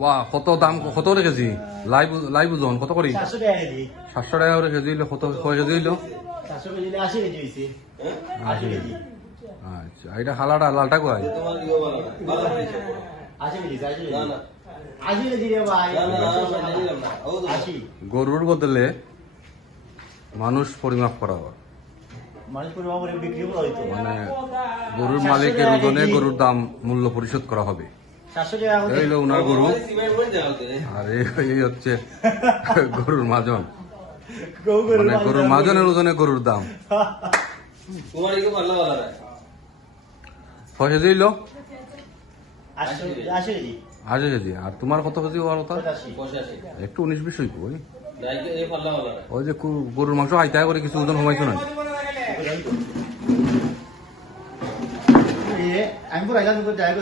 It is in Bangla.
বাহ, কত দাম, কত করে কেজি? লাইভ ওজন কত করি? 700 টাকা কেজি। 700 টাকা করে কেজি হইলো, কত কয় কেজি হইলো? 700 কেজি 80 কেজি হয়েছে। 80 কেজি। আচ্ছা, এটা হালাটা লালটা কয়? 80 কেজি, 80 কেজি। 80 কেজি রে ভাই। 80। গরুর বদলে মানুষ পরিমাপ করা হয়, মানুষ পরিমাণ করে বিক্রি করা হইতো। মানে গরুর মালিকের ওজনে গরুর দাম মূল্য পরিশোধ করা হবে। 700 টাকা করে। এই হলো ওনার গরু, আর এই হচ্ছে গরুর মাজন, মানে গরুর মাজনের ওজনে গরুর দাম। কয় কেজি হইলো? 80 কেজি। 80 কেজি। আর তোমার কত কেজি হওয়ার কথা? 85। একটু 19-20 হইব। ওই যে গরুর মাংস হাইতা করে কিছু ওজন কমাইছো না? আমি পুরো আইলাম করে যাই